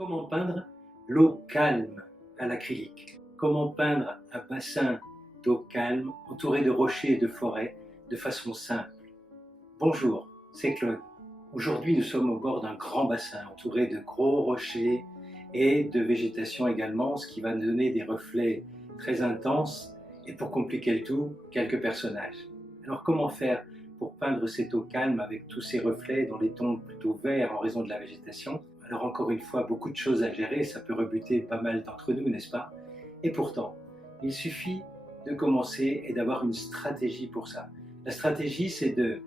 Comment peindre l'eau calme à l'acrylique? Comment peindre un bassin d'eau calme entouré de rochers et de forêts de façon simple? Bonjour, c'est Claude. Aujourd'hui, nous sommes au bord d'un grand bassin entouré de gros rochers et de végétation également, ce qui va nous donner des reflets très intenses et pour compliquer le tout, quelques personnages. Alors comment faire pour peindre cette eau calme avec tous ces reflets dans les tons plutôt verts en raison de la végétation? Alors encore une fois, beaucoup de choses à gérer, ça peut rebuter pas mal d'entre nous, n'est-ce pas? Et pourtant, il suffit de commencer et d'avoir une stratégie pour ça. La stratégie, c'est de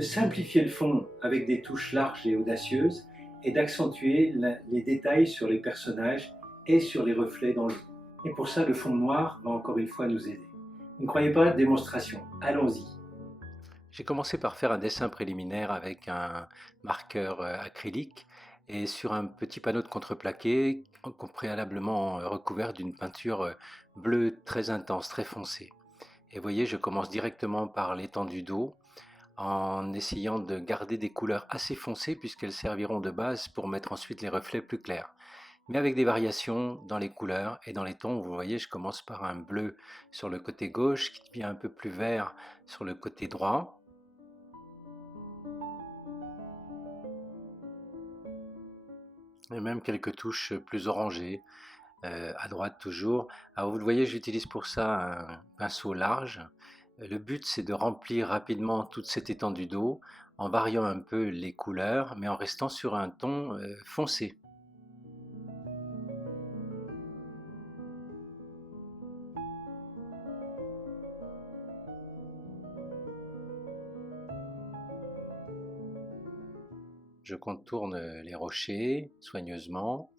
simplifier le fond avec des touches larges et audacieuses et d'accentuer les détails sur les personnages et sur les reflets dans l'eau. Et pour ça, le fond noir va encore une fois nous aider. Vous ne croyez pas? Démonstration. Allons-y. J'ai commencé par faire un dessin préliminaire avec un marqueur acrylique et sur un petit panneau de contreplaqué préalablement recouvert d'une peinture bleue très intense, très foncée. Et vous voyez, je commence directement par l'étendue d'eau en essayant de garder des couleurs assez foncées puisqu'elles serviront de base pour mettre ensuite les reflets plus clairs. Mais avec des variations dans les couleurs et dans les tons. Vous voyez, je commence par un bleu sur le côté gauche qui devient un peu plus vert sur le côté droit. Et même quelques touches plus orangées, à droite toujours. Alors vous le voyez, j'utilise pour ça un pinceau large. Le but, c'est de remplir rapidement toute cette étendue d'eau en variant un peu les couleurs, mais en restant sur un ton foncé. Je contourne les rochers soigneusement.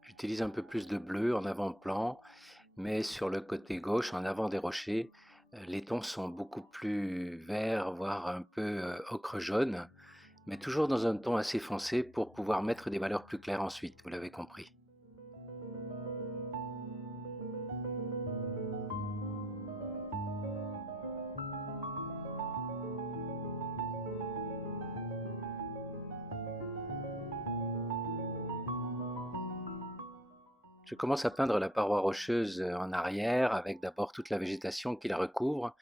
J'utilise un peu plus de bleu en avant-plan, mais sur le côté gauche, en avant des rochers, les tons sont beaucoup plus verts, voire un peu ocre jaune, mais toujours dans un ton assez foncé pour pouvoir mettre des valeurs plus claires ensuite, vous l'avez compris. Je commence à peindre la paroi rocheuse en arrière avec d'abord toute la végétation qui la recouvre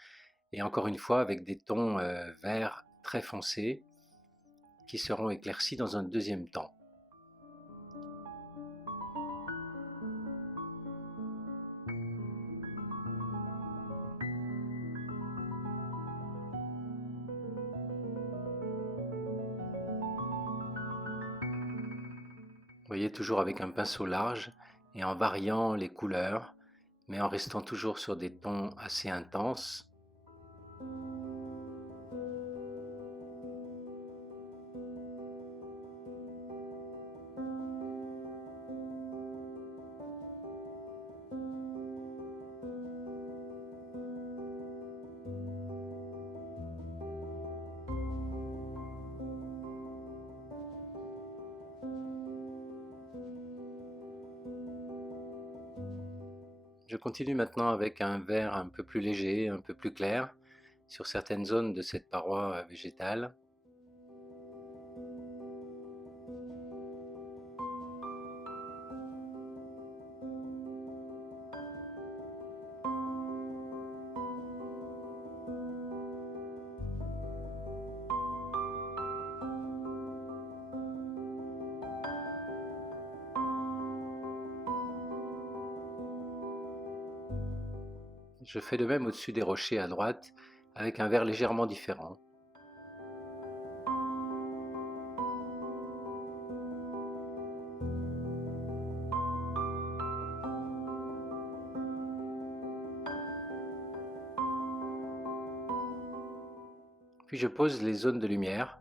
et encore une fois avec des tons verts très foncés qui seront éclaircis dans un deuxième temps. Vous voyez, toujours avec un pinceau large et en variant les couleurs, mais en restant toujours sur des tons assez intenses. Je continue maintenant avec un vert un peu plus léger, un peu plus clair, sur certaines zones de cette paroi végétale. Je fais de même au-dessus des rochers à droite, avec un vert légèrement différent. Puis je pose les zones de lumière,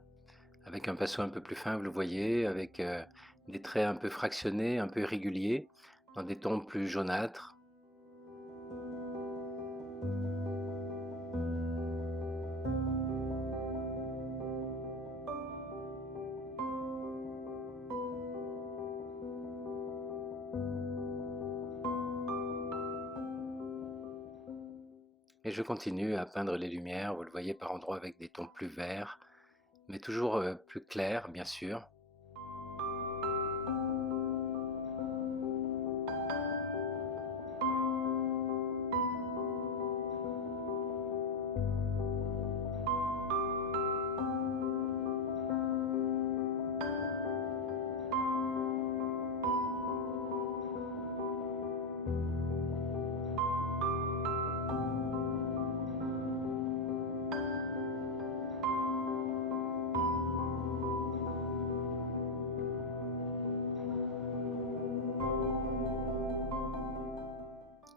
avec un pinceau un peu plus fin, vous le voyez, avec des traits un peu fractionnés, un peu irréguliers, dans des tons plus jaunâtres. Et je continue à peindre les lumières, vous le voyez par endroits avec des tons plus verts, mais toujours plus clairs, bien sûr.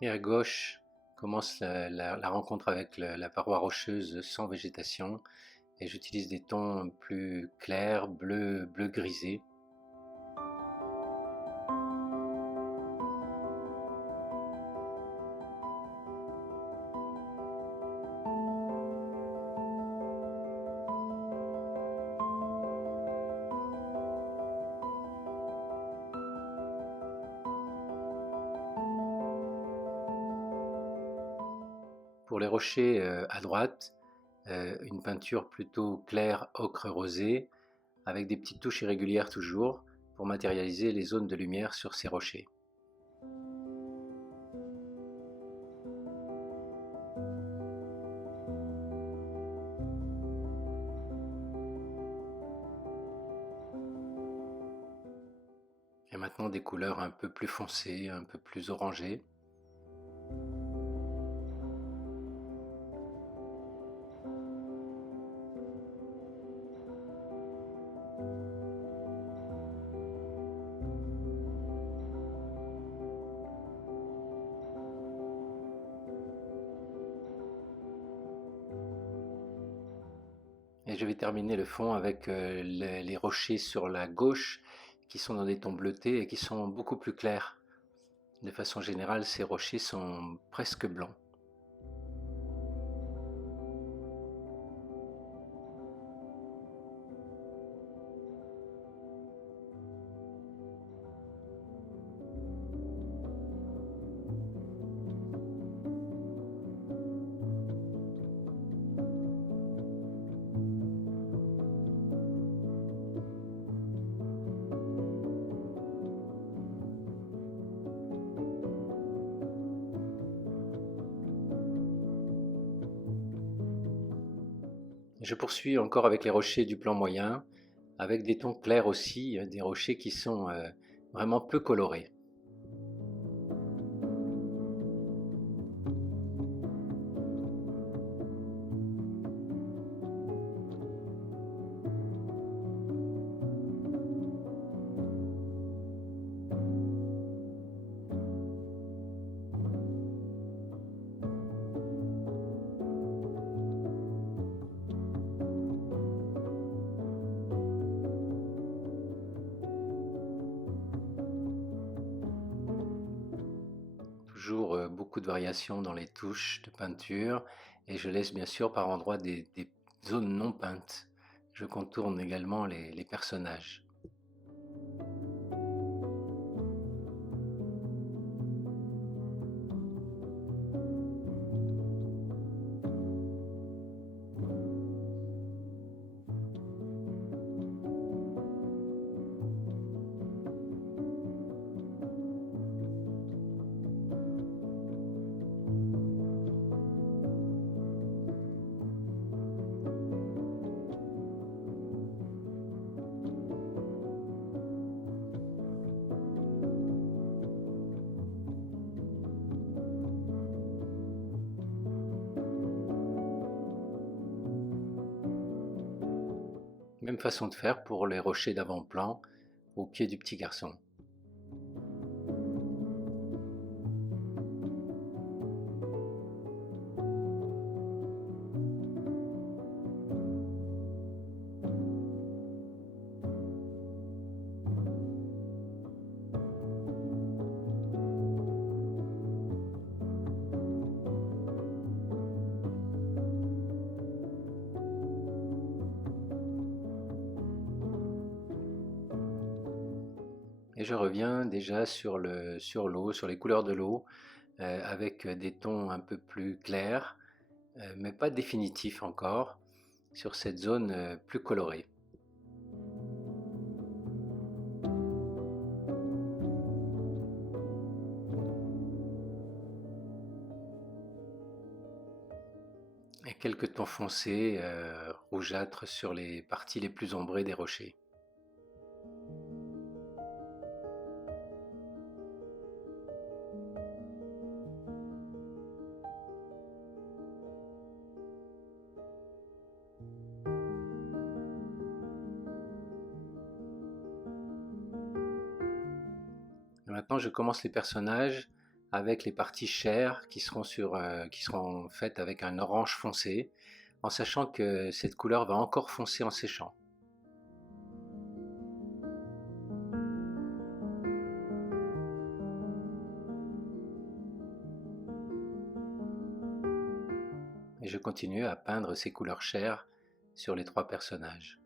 Et à gauche commence la rencontre avec la paroi rocheuse sans végétation. Et j'utilise des tons plus clairs, bleu, bleu grisé. Pour les rochers à droite, une peinture plutôt claire ocre rosé, avec des petites touches irrégulières toujours, pour matérialiser les zones de lumière sur ces rochers. Et maintenant des couleurs un peu plus foncées, un peu plus orangées. Et je vais terminer le fond avec les rochers sur la gauche qui sont dans des tons bleutés et qui sont beaucoup plus clairs. De façon générale, ces rochers sont presque blancs. Je poursuis encore avec les rochers du plan moyen, avec des tons clairs aussi, des rochers qui sont vraiment peu colorés. Toujours beaucoup de variations dans les touches de peinture et je laisse bien sûr par endroits des zones non peintes. Je contourne également les personnages. Même façon de faire pour les rochers d'avant-plan au pied du petit garçon. Et je reviens déjà sur l'eau, sur les couleurs de l'eau, avec des tons un peu plus clairs, mais pas définitifs encore, sur cette zone plus colorée. Et quelques tons foncés, rougeâtres sur les parties les plus ombrées des rochers. Et maintenant, je commence les personnages avec les parties chairs qui seront faites avec un orange foncé, en sachant que cette couleur va encore foncer en séchant. Et je continue à peindre ces couleurs chairs sur les trois personnages.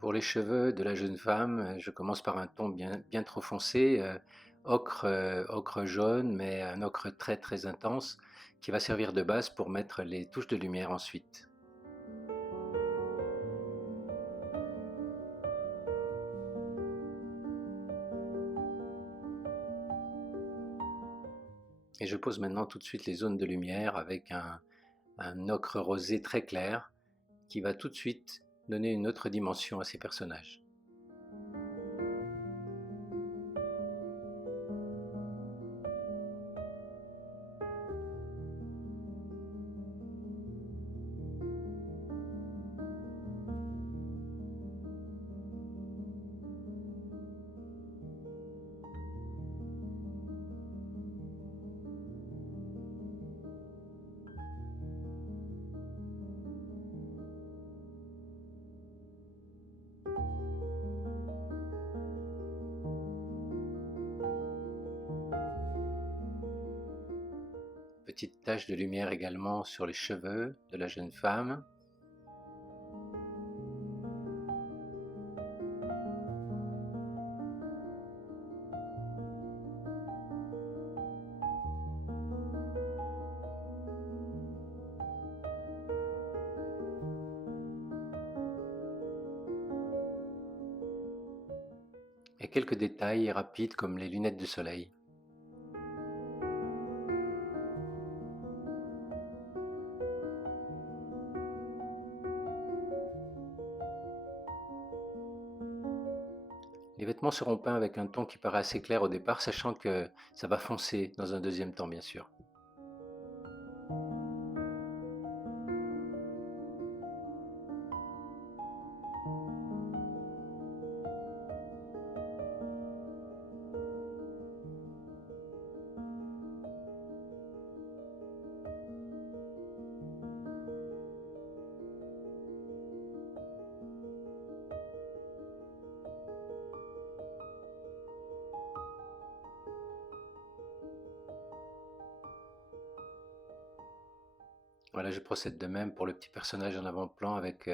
Pour les cheveux de la jeune femme, je commence par un ton bien trop foncé, ocre jaune, mais un ocre très très intense, qui va servir de base pour mettre les touches de lumière ensuite. Et je pose maintenant tout de suite les zones de lumière avec un ocre rosé très clair, qui va tout de suite donner une autre dimension à ces personnages. Petite tache de lumière également sur les cheveux de la jeune femme. Et quelques détails rapides comme les lunettes de soleil. Les vêtements seront peints avec un ton qui paraît assez clair au départ, sachant que ça va foncer dans un deuxième temps, bien sûr. Voilà, je procède de même pour le petit personnage en avant-plan avec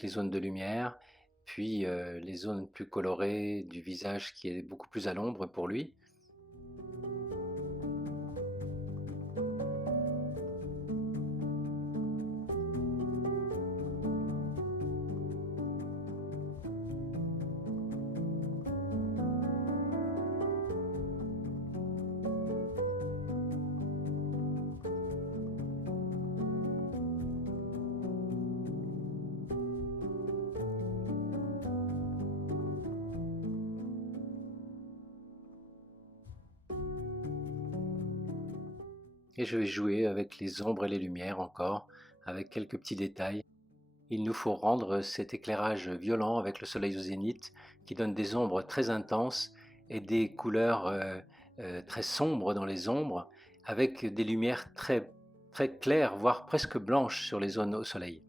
les zones de lumière, puis les zones plus colorées du visage qui est beaucoup plus à l'ombre pour lui. Et je vais jouer avec les ombres et les lumières encore, avec quelques petits détails. Il nous faut rendre cet éclairage violent avec le soleil au zénith qui donne des ombres très intenses et des couleurs très sombres dans les ombres avec des lumières très, très claires, voire presque blanches sur les zones au soleil.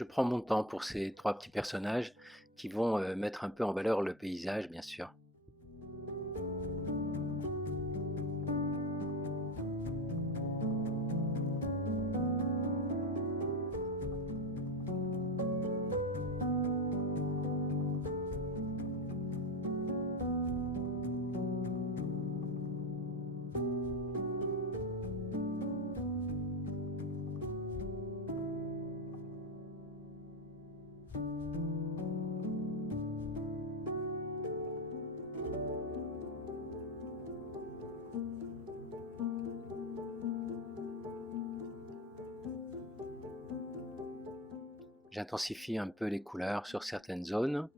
Je prends mon temps pour ces trois petits personnages qui vont mettre un peu en valeur le paysage, bien sûr. J'intensifie un peu les couleurs sur certaines zones.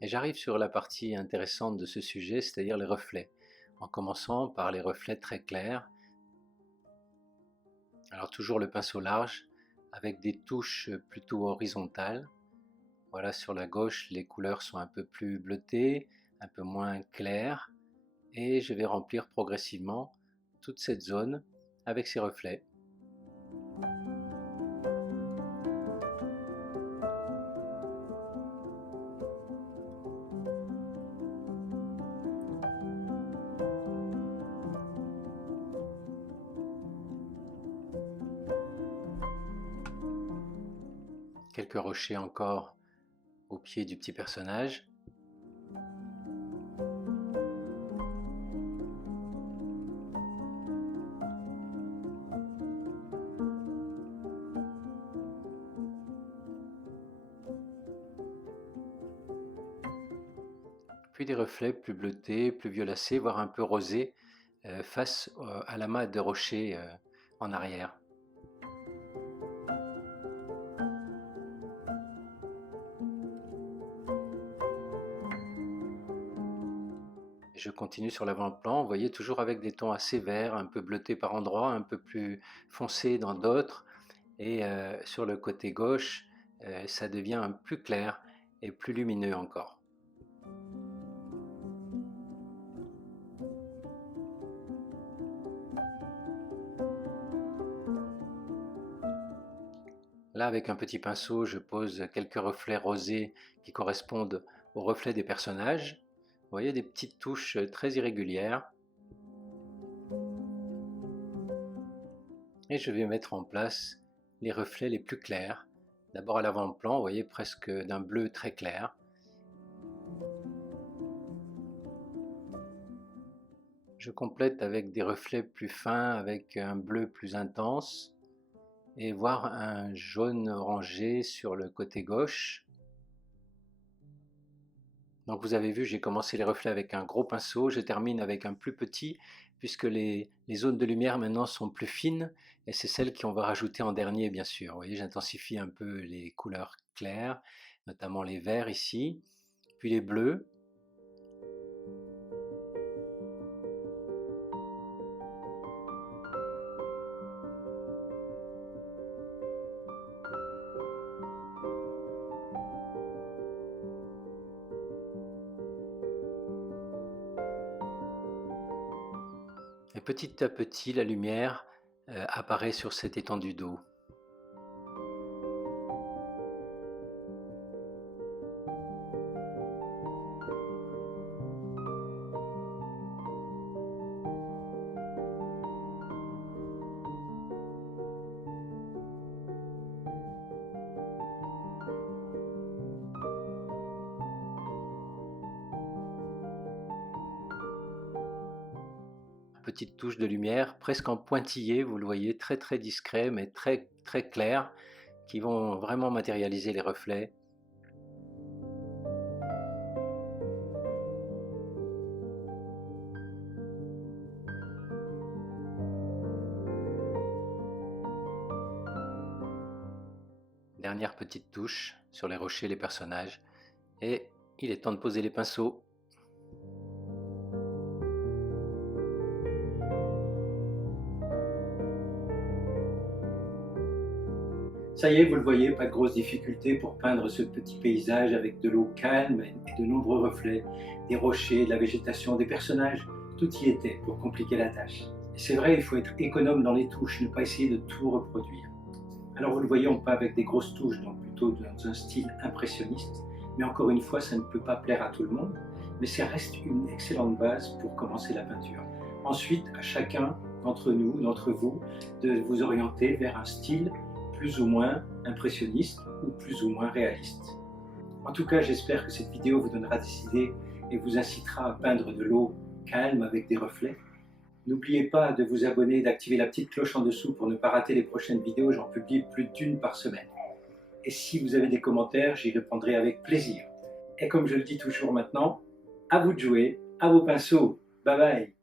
Et j'arrive sur la partie intéressante de ce sujet, c'est-à-dire les reflets, en commençant par les reflets très clairs. Alors toujours le pinceau large, avec des touches plutôt horizontales. Voilà, sur la gauche, les couleurs sont un peu plus bleutées, un peu moins claires, et je vais remplir progressivement toute cette zone avec ces reflets. Quelques rochers encore au pied du petit personnage. Puis des reflets plus bleutés, plus violacés, voire un peu rosés, face à l'amas de rochers en arrière. Je continue sur l'avant-plan, vous voyez, toujours avec des tons assez verts, un peu bleutés par endroits, un peu plus foncés dans d'autres. Et sur le côté gauche, ça devient plus clair et plus lumineux encore. Là, avec un petit pinceau, je pose quelques reflets rosés qui correspondent aux reflets des personnages. Vous voyez, des petites touches très irrégulières. Et je vais mettre en place les reflets les plus clairs. D'abord à l'avant-plan, vous voyez, presque d'un bleu très clair. Je complète avec des reflets plus fins, avec un bleu plus intense, et voir un jaune orangé sur le côté gauche. Donc vous avez vu, j'ai commencé les reflets avec un gros pinceau, je termine avec un plus petit, puisque les zones de lumière maintenant sont plus fines, et c'est celles qu'on va rajouter en dernier, bien sûr. Vous voyez, j'intensifie un peu les couleurs claires, notamment les verts ici, puis les bleus. Et petit à petit, la lumière apparaît sur cette étendue d'eau. Petite touche de lumière, presque en pointillé, vous le voyez, très très discret, mais très très clair, qui vont vraiment matérialiser les reflets. Dernière petite touche sur les rochers, les personnages, et il est temps de poser les pinceaux. Ça y est, vous le voyez, pas de grosse difficulté pour peindre ce petit paysage avec de l'eau calme et de nombreux reflets, des rochers, de la végétation, des personnages. Tout y était pour compliquer la tâche. Et c'est vrai, il faut être économe dans les touches, ne pas essayer de tout reproduire. Alors vous le voyez, on peint avec des grosses touches, donc plutôt dans un style impressionniste. Mais encore une fois, ça ne peut pas plaire à tout le monde, mais ça reste une excellente base pour commencer la peinture. Ensuite, à chacun d'entre nous, d'entre vous, de vous orienter vers un style plus ou moins impressionniste ou plus ou moins réaliste. En tout cas, j'espère que cette vidéo vous donnera des idées et vous incitera à peindre de l'eau calme avec des reflets. N'oubliez pas de vous abonner et d'activer la petite cloche en dessous pour ne pas rater les prochaines vidéos, j'en publie plus d'1 par semaine. Et si vous avez des commentaires, j'y répondrai avec plaisir. Et comme je le dis toujours maintenant, à vous de jouer, à vos pinceaux. Bye bye.